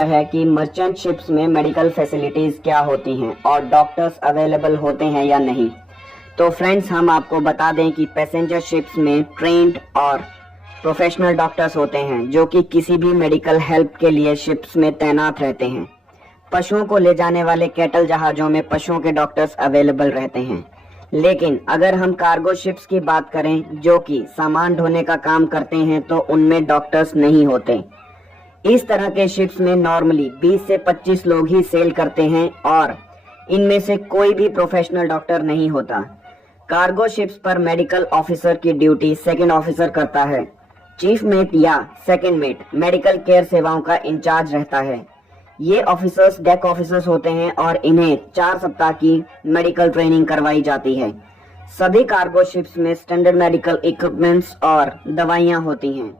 है कि merchant ships में मेडिकल फैसिलिटीज क्या होती हैं और डॉक्टर्स अवेलेबल होते हैं या नहीं। तो फ्रेंड्स, हम आपको बता दें कि पैसेंजर शिप्स में ट्रेंड और प्रोफेशनल डॉक्टर्स होते हैं जो कि किसी भी मेडिकल हेल्प के लिए शिप्स में तैनात रहते हैं। पशुओं को ले जाने वाले कैटल जहाज़ों में पशुओं के डॉक्टर्स अवेलेबल रहते हैं, लेकिन अगर हम कार्गो शिप्स की बात करें जो कि सामान ढोने का काम करते हैं तो उनमें डॉक्टर्स नहीं होते। इस तरह के शिप्स में नॉर्मली 20 से 25 लोग ही सेल करते हैं और इनमें से कोई भी प्रोफेशनल डॉक्टर नहीं होता। कार्गो शिप्स पर मेडिकल ऑफिसर की ड्यूटी सेकंड ऑफिसर करता है। चीफ मेट या सेकंड मेट मेडिकल केयर सेवाओं का इंचार्ज रहता है। ये ऑफिसर्स डेक ऑफिसर्स होते हैं और इन्हें 4 सप्ताह की मेडिकल ट्रेनिंग करवाई जाती है। सभी कार्गो शिप्स में स्टैंडर्ड मेडिकल इक्विपमेंट्स और दवाइयां होती हैं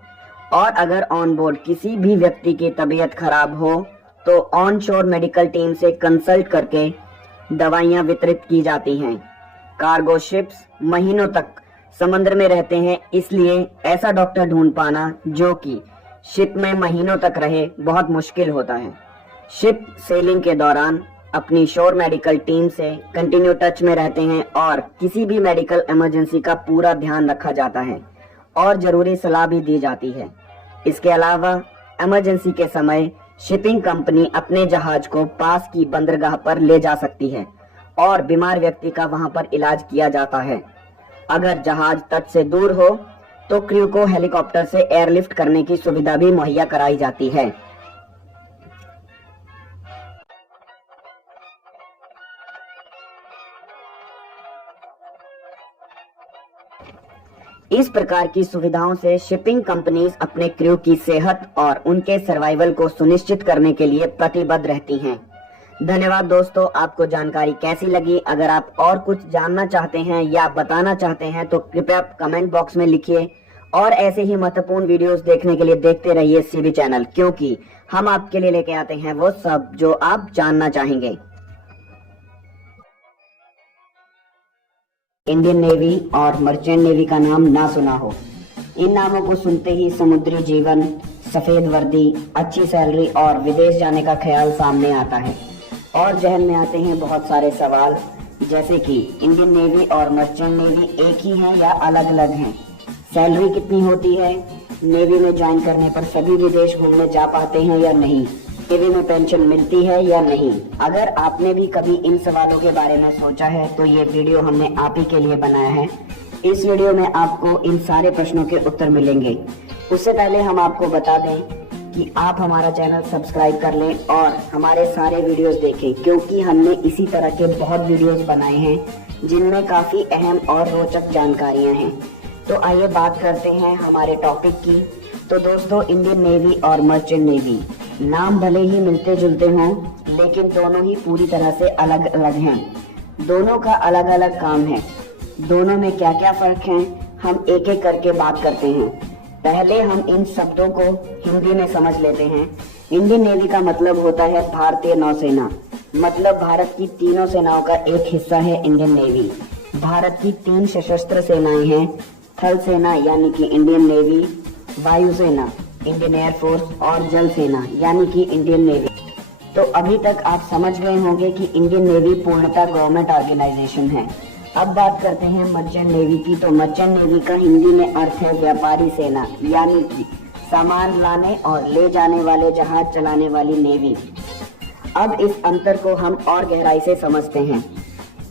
और अगर ऑन बोर्ड किसी भी व्यक्ति की तबीयत खराब हो तो ऑन शोर मेडिकल टीम से कंसल्ट करके दवाइयां वितरित की जाती हैं। कार्गो शिप्स महीनों तक समुद्र में रहते हैं, इसलिए ऐसा डॉक्टर ढूंढ पाना जो कि शिप में महीनों तक रहे बहुत मुश्किल होता है। शिप सेलिंग के दौरान अपनी शोर मेडिकल टीम से कंटिन्यू टच में रहते हैं और किसी भी मेडिकल इमरजेंसी का पूरा ध्यान रखा जाता है और जरूरी सलाह भी दी जाती है। इसके अलावा इमरजेंसी के समय शिपिंग कंपनी अपने जहाज को पास की बंदरगाह पर ले जा सकती है और बीमार व्यक्ति का वहां पर इलाज किया जाता है। अगर जहाज तट से दूर हो तो क्रू को हेलीकॉप्टर से एयरलिफ्ट करने की सुविधा भी मुहैया कराई जाती है। इस प्रकार की सुविधाओं से शिपिंग कंपनीज अपने क्रू की सेहत और उनके सर्वाइवल को सुनिश्चित करने के लिए प्रतिबद्ध रहती हैं। धन्यवाद दोस्तों, आपको जानकारी कैसी लगी? अगर आप और कुछ जानना चाहते हैं या बताना चाहते हैं तो कृपया कमेंट बॉक्स में लिखिए और ऐसे ही महत्वपूर्ण वीडियोस देखने के लिए देखते रहिए सीबी चैनल, क्योंकि हम आपके लिए लेके आते हैं वो सब जो आप जानना चाहेंगे। इंडियन नेवी और मर्चेंट नेवी का नाम ना सुना हो। इन नामों को सुनते ही समुद्री जीवन, सफेद वर्दी, अच्छी सैलरी और विदेश जाने का ख्याल सामने आता है और जहन में आते हैं बहुत सारे सवाल, जैसे कि इंडियन नेवी और मर्चेंट नेवी एक ही हैं या अलग अलग हैं? सैलरी कितनी होती है? नेवी में ज्वाइन करने पर सभी विदेश घूमने जा पाते हैं या नहीं? नेवी में पेंशन मिलती है या नहीं? अगर आपने भी कभी इन सवालों के बारे में सोचा है तो ये वीडियो हमने आप ही के लिए बनाया है। इस वीडियो में आपको इन सारे प्रश्नों के उत्तर मिलेंगे। उससे पहले हम आपको बता दें कि आप हमारा चैनल सब्सक्राइब कर लें और हमारे सारे वीडियोस देखें, क्योंकि हमने इसी तरह के बहुत वीडियोस बनाए हैं जिनमें काफ़ी अहम और रोचक जानकारियाँ हैं। तो आइए बात करते हैं हमारे टॉपिक की। तो दोस्तों, इंडियन नेवी और मर्चेंट नेवी नाम भले ही मिलते जुलते हों, लेकिन दोनों ही पूरी तरह से अलग अलग हैं। दोनों का अलग अलग काम है। दोनों में क्या क्या फर्क है हम एक एक करके बात करते हैं। पहले हम इन शब्दों को हिंदी में समझ लेते हैं। इंडियन नेवी का मतलब होता है भारतीय नौसेना, मतलब भारत की तीनों सेनाओं का एक हिस्सा है इंडियन नेवी। भारत की 3 सशस्त्र सेनाएं हैं, थल सेना यानी कि इंडियन नेवी, वायुसेना इंडियन एयरफोर्स और जल सेना यानी कि इंडियन नेवी। तो अभी तक आप समझ गए होंगे कि इंडियन नेवी पूर्णतः गवर्नमेंट ऑर्गेनाइजेशन है। अब बात करते हैं मर्चेंट नेवी की। तो मर्चेंट नेवी का हिंदी में अर्थ है व्यापारी सेना, यानी कि सामान लाने और ले जाने वाले जहाज चलाने वाली नेवी। अब इस अंतर को हम और गहराई से समझते हैं।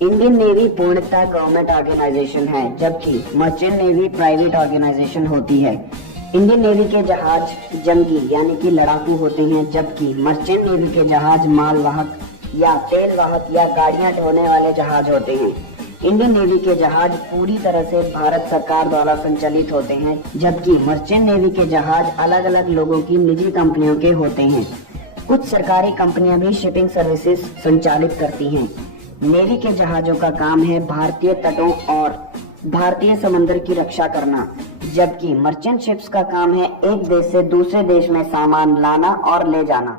इंडियन नेवी पूर्णतः गवर्नमेंट ऑर्गेनाइजेशन है, जबकि मर्चेंट नेवी प्राइवेट ऑर्गेनाइजेशन होती है। इंडियन नेवी के जहाज जंगी यानी कि लड़ाकू होते हैं, जबकि मर्चेंट नेवी के जहाज मालवाहक या तेल वाहक या गाड़ियां ढोने वाले जहाज होते हैं। इंडियन नेवी के जहाज पूरी तरह से भारत सरकार द्वारा संचालित होते हैं, जबकि मर्चेंट नेवी के जहाज अलग अलग लोगों की निजी कंपनियों के होते हैं। कुछ सरकारी कंपनियां भी शिपिंग सर्विसेज संचालित करती हैं। नेवी के जहाजों का काम है भारतीय तटों और भारतीय समंदर की रक्षा करना, जबकि मर्चेंट शिप्स का काम है एक देश से दूसरे देश में सामान लाना और ले जाना।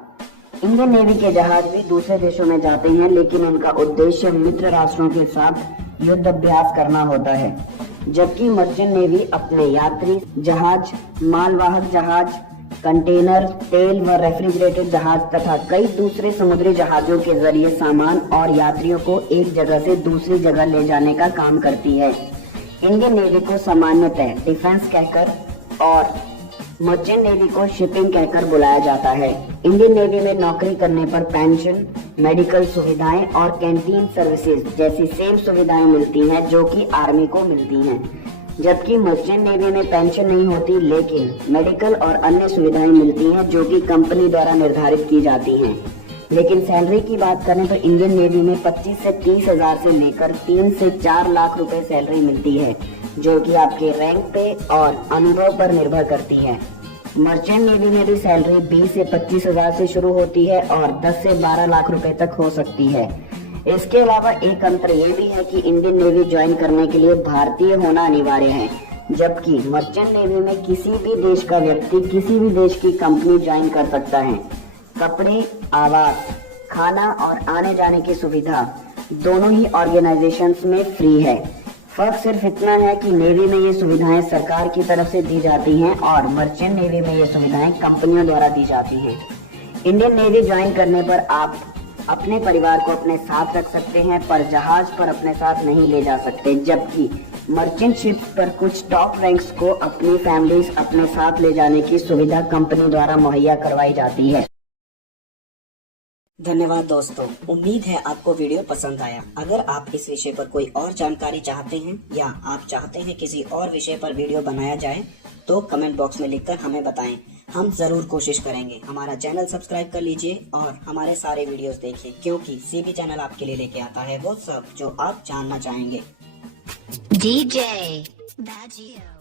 इंडियन नेवी के जहाज भी दूसरे देशों में जाते हैं, लेकिन उनका उद्देश्य मित्र राष्ट्रों के साथ युद्ध अभ्यास करना होता है, जबकि मर्चेंट नेवी अपने यात्री जहाज, मालवाहक जहाज, कंटेनर, तेल व रेफ्रिजरेटेड जहाज तथा कई दूसरे समुद्री जहाजों के जरिए सामान और यात्रियों को एक जगह से दूसरी जगह ले जाने का काम करती है। इंडियन नेवी को सामान्यतः डिफेंस कहकर और मर्चेंट नेवी को शिपिंग कहकर बुलाया जाता है। इंडियन नेवी में नौकरी करने पर पेंशन, मेडिकल सुविधाएं और कैंटीन सर्विसेज जैसी सेम सुविधाएं मिलती हैं जो कि आर्मी को मिलती हैं, जबकि मर्चेंट नेवी में पेंशन नहीं होती लेकिन मेडिकल और अन्य सुविधाएं मिलती हैं जो कि कंपनी द्वारा निर्धारित की जाती हैं। लेकिन सैलरी की बात करें तो इंडियन नेवी में 25 से 30 हजार से लेकर 3 से 4 लाख रुपए सैलरी मिलती है, जो कि आपके रैंक पे और अनुभव पर निर्भर करती है। मर्चेंट नेवी में भी सैलरी 20 से 25 हजार से शुरू होती है और 10 से 12 लाख रुपए तक हो सकती है। इसके अलावा एक अंतर ये भी है कि इंडियन नेवी ज्वाइन करने के लिए भारतीय होना अनिवार्य है, जबकि मर्चेंट नेवी में किसी भी देश का व्यक्ति किसी भी देश की कंपनी ज्वाइन कर सकता है। कपड़े, आवास, खाना और आने जाने की सुविधा दोनों ही ऑर्गेनाइजेशंस में फ्री है। फर्क सिर्फ इतना है कि नेवी में ये सुविधाएं सरकार की तरफ से दी जाती हैं और मर्चेंट नेवी में ये सुविधाएं कंपनियों द्वारा दी जाती हैं। इंडियन नेवी ज्वाइन करने पर आप अपने परिवार को अपने साथ रख सकते हैं पर जहाज पर अपने साथ नहीं ले जा सकते, जबकि मर्चेंट शिप्स पर कुछ टॉप रैंक्स को अपनी फैमिलीज अपने साथ ले जाने की सुविधा कंपनी द्वारा मुहैया करवाई जाती है। धन्यवाद दोस्तों, उम्मीद है आपको वीडियो पसंद आया। अगर आप इस विषय पर कोई और जानकारी चाहते हैं या आप चाहते हैं किसी और विषय पर वीडियो बनाया जाए तो कमेंट बॉक्स में लिखकर हमें बताएं, हम जरूर कोशिश करेंगे। हमारा चैनल सब्सक्राइब कर लीजिए और हमारे सारे वीडियोस देखिए, क्योंकि सीबी चैनल आपके लिए लेके आता है वो सब जो आप जानना चाहेंगे। DJ Baggio.